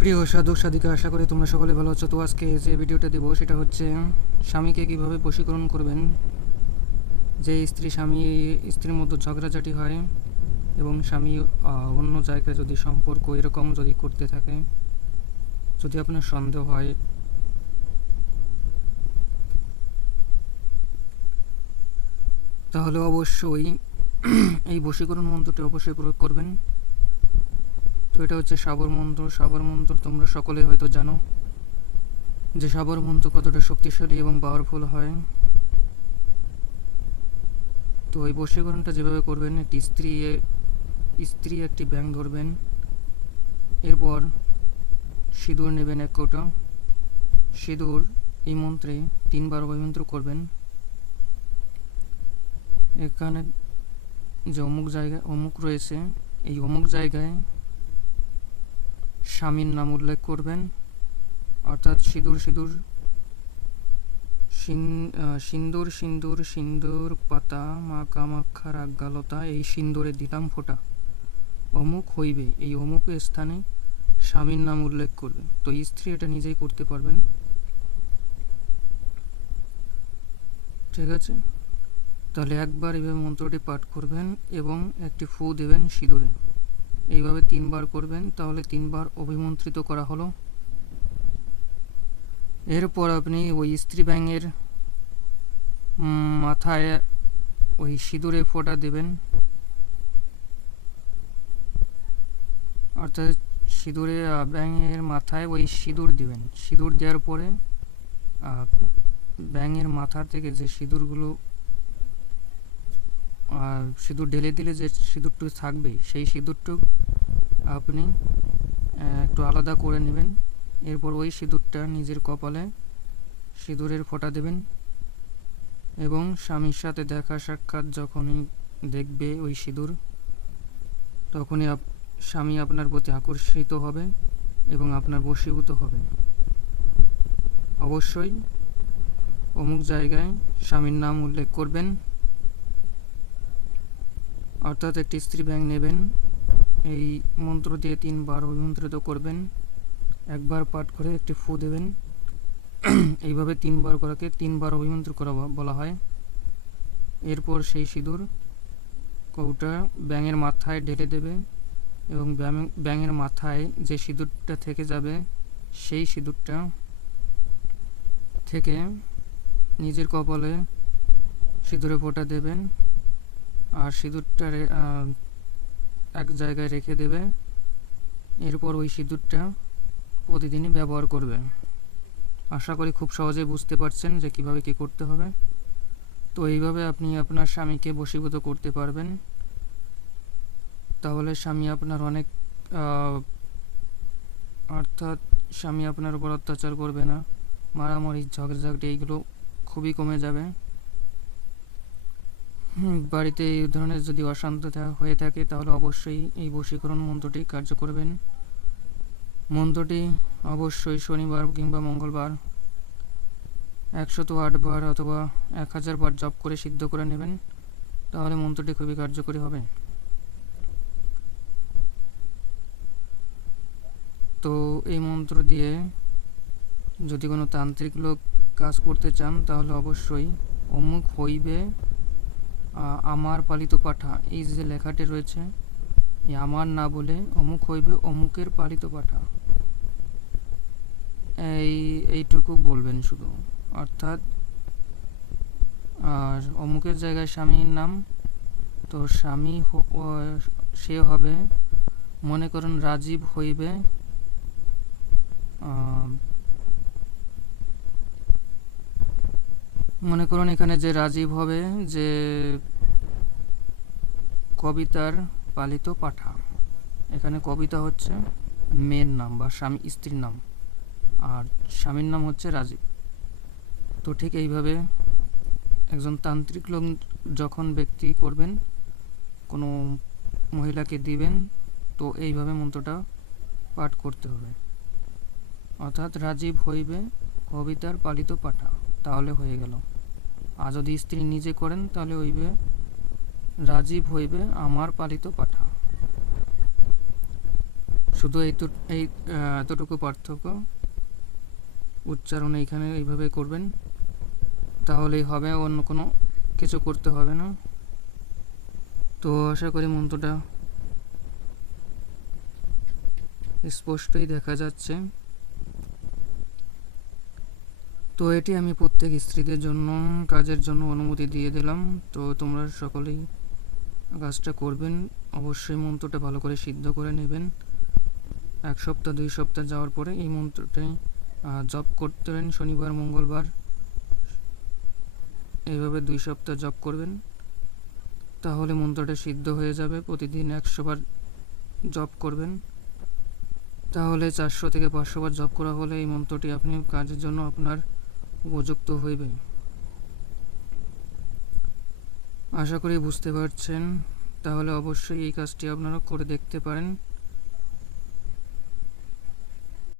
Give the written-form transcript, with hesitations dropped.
প্রিয় সাধক সাধিকা, আশা করি তোমরা সকলে ভালো আছো। তো আজকে যে ভিডিওটা দেবো সেটা হচ্ছে স্বামীকে কিভাবে বশীকরণ করবেন। যে স্বামী স্ত্রীর মধ্যে ঝগড়াঝাটি হয় এবং স্বামী অন্য জায়গায় যদি সম্পর্ক এরকম যদি করতে থাকে, যদি আপনার সন্দেহ হয়, তাহলে অবশ্যই এই বশীকরণ মন্ত্রটি অবশ্যই প্রয়োগ করবেন। তো এটা হচ্ছে সাবর মন্ত্র। সাবর মন্ত্র তোমরা সকলে হয়তো জানো যে সাবর মন্ত্র কতটা শক্তিশালী এবং পাওয়ারফুল হয়। তো এই বশীকরণটা যেভাবে করবেন, একটি স্ত্রী একটি ব্যাঙ ধরবেন, এরপর সিঁদুর নেবেন 1 কৌটো। সিঁদুর এই মন্ত্রে 3 বার অভিমন্ত্র করবেন। এখানে যে অমুক রয়েছে, এই অমুক জায়গায় স্বামীর নাম উল্লেখ করবেন, অর্থাৎ সিন্দুর পাতা মা কামাক্ষার আজ্ঞালতা, এই সিন্দুরে দিলাম ফোঁটা, অমুক হইবে, এই অমুক স্থানে স্বামীর নাম উল্লেখ করবে। তো স্ত্রী এটা নিজেই করতে পারবেন, ঠিক আছে? তাহলে একবার এইভাবে মন্ত্রটি পাঠ করবেন এবং একটি ফু দেবেন সিঁদুরে। এইভাবে 3 বার করবেন, তাহলে 3 বার অভিমন্ত্রিত করা হলো। এরপর আপনি ওই স্ত্রী ব্যাঙের মাথায় ওই সিঁদুরে ফোঁটা দেবেন, অর্থাৎ সিঁদুরে ব্যাঙের মাথায় ওই সিঁদুর দিবেন। সিঁদুর দেওয়ার পরে ব্যাঙের মাথা থেকে যে সিঁদুরগুলো সিঁদুর ঢেলে দিলে যে সিঁদুরটুকু থাকবে, সেই সিঁদুরটুকু আপনি একটু আলাদা করে নেবেন। এরপর ওই সিঁদুরটা নিজের কপালে সিঁদুরের ফোঁটা দেবেন এবং স্বামীর সাথে দেখা সাক্ষাৎ যখনই দেখবে ওই সিঁদুর, তখনই স্বামী আপনার প্রতি আকর্ষিত হবে এবং আপনার বশীভূত হবে। অবশ্যই অমুক জায়গায় স্বামীর নাম উল্লেখ করবেন, অর্থাৎ একটি স্ত্রী ব্যাঙ নেবেন, এই মন্ত্র দিয়ে 3 বার অভিমন্ত্রিত করবেন, একবার পাঠ করে একটি ফু দেবেন। এইভাবে 3 বার করাকে 3 বার অভিমন্ত্র করা বলা হয়। এরপর সেই সিঁদুর কৌটা ব্যাঙের মাথায় ঢেলে দেবে এবং ব্যাঙের মাথায় যে সিঁদুরটা থেকে যাবে, সেই সিঁদুরটা থেকে নিজের কপালে সিঁদুরে ফোঁটা দেবেন আর সিঁদুরটা এক জায়গায় রেখে দেবে। এরপর ওই সিঁদুরটা প্রতিদিনই ব্যবহার করবে। আশা করি খুব সহজেই বুঝতে পারছেন যে কিভাবে কি করতে হবে। তো এইভাবে আপনি আপনার স্বামীকে বশীভূত করতে পারবেন। তাহলে স্বামী আপনার অর্থাৎ স্বামী আপনার উপর অত্যাচার করবে না, মারামারি ঝগড়াঝাটি এইগুলো খুবই কমে যাবে। বাড়িতে এই ধরনের যদি অশান্ত হয়ে থাকে, তাহলে অবশ্যই এই বশীকরণ মন্ত্রটি কার্য করবেন। মন্ত্রটি অবশ্যই শনিবার কিংবা মঙ্গলবার 108 বার অথবা 1000 বার জপ করে সিদ্ধ করে নেবেন, তাহলে মন্ত্রটি খুবই কার্যকরী হবে। তো এই মন্ত্র দিয়ে যদি কোনো তান্ত্রিক লোক কাজ করতে চান, তাহলে অবশ্যই অমুক হইবে আমার পালিত পাঠা, এই যে লেখাটি রয়েছে, এই আমার না বলে অমুক হইবে অমুকের পালিত পাঠা, এইটুকু বলবেন শুধু। অর্থাৎ আর অমুকের জায়গায় স্বামীর নাম, তো স্বামী সে হবে, মনে করেন রাজীব হইবে মনে করুন এখানে যে রাজীব হবে যে কবিতার পালিত পাঠা। এখানে কবিতা হচ্ছে মেয়ের নাম বা স্ত্রীর নাম, আর স্বামীর নাম হচ্ছে রাজীব। তো ঠিক এইভাবে একজন তান্ত্রিক লোক যখন ব্যক্তি করবেন, কোনো মহিলাকে দিবেন, তো এইভাবে মন্ত্রটা পাঠ করতে হবে, অর্থাৎ রাজীব হইবে কবিতার পালিত পাঠা, তাহলে হয়ে গেল। আর যদি স্ত্রী নিজে করেন, তাহলে হইবে রাজীব হইবে আমার পালিত পাঠা। শুধু এতটুকু পার্থক্য, উচ্চারণ এইখানে এইভাবে করবেন, তাহলেই হবে, অন্য কোনো কিছু করতে হবে না। তো আশা করি মন্ত্রটা স্পষ্টই দেখা যাচ্ছে। তো এটি আমি প্রত্যেক স্ত্রীদের জন্য কাজের জন্য অনুমতি দিয়ে দিলাম। তো তোমরা সকলেই কাজটা করবেন। অবশ্যই মন্ত্রটা ভালো করে সিদ্ধ করে নেবেন। 1 সপ্তাহ 2 সপ্তাহ যাওয়ার পরে এই মন্ত্রটি জপ করতেন শনিবার মঙ্গলবার, এইভাবে 2 সপ্তাহ জপ করবেন, তাহলে মন্ত্রটা সিদ্ধ হয়ে যাবে। প্রতিদিন 100 বার জপ করবেন, তাহলে 400 থেকে 500 বার জপ করা হলে এই মন্ত্রটি আপনি কাজের জন্য আপনার উপযুক্ত হইবে। আশা করি বুঝতে পারছেন। তাহলে অবশ্যই এই কাজটি আপনারা করে দেখতে পারেন।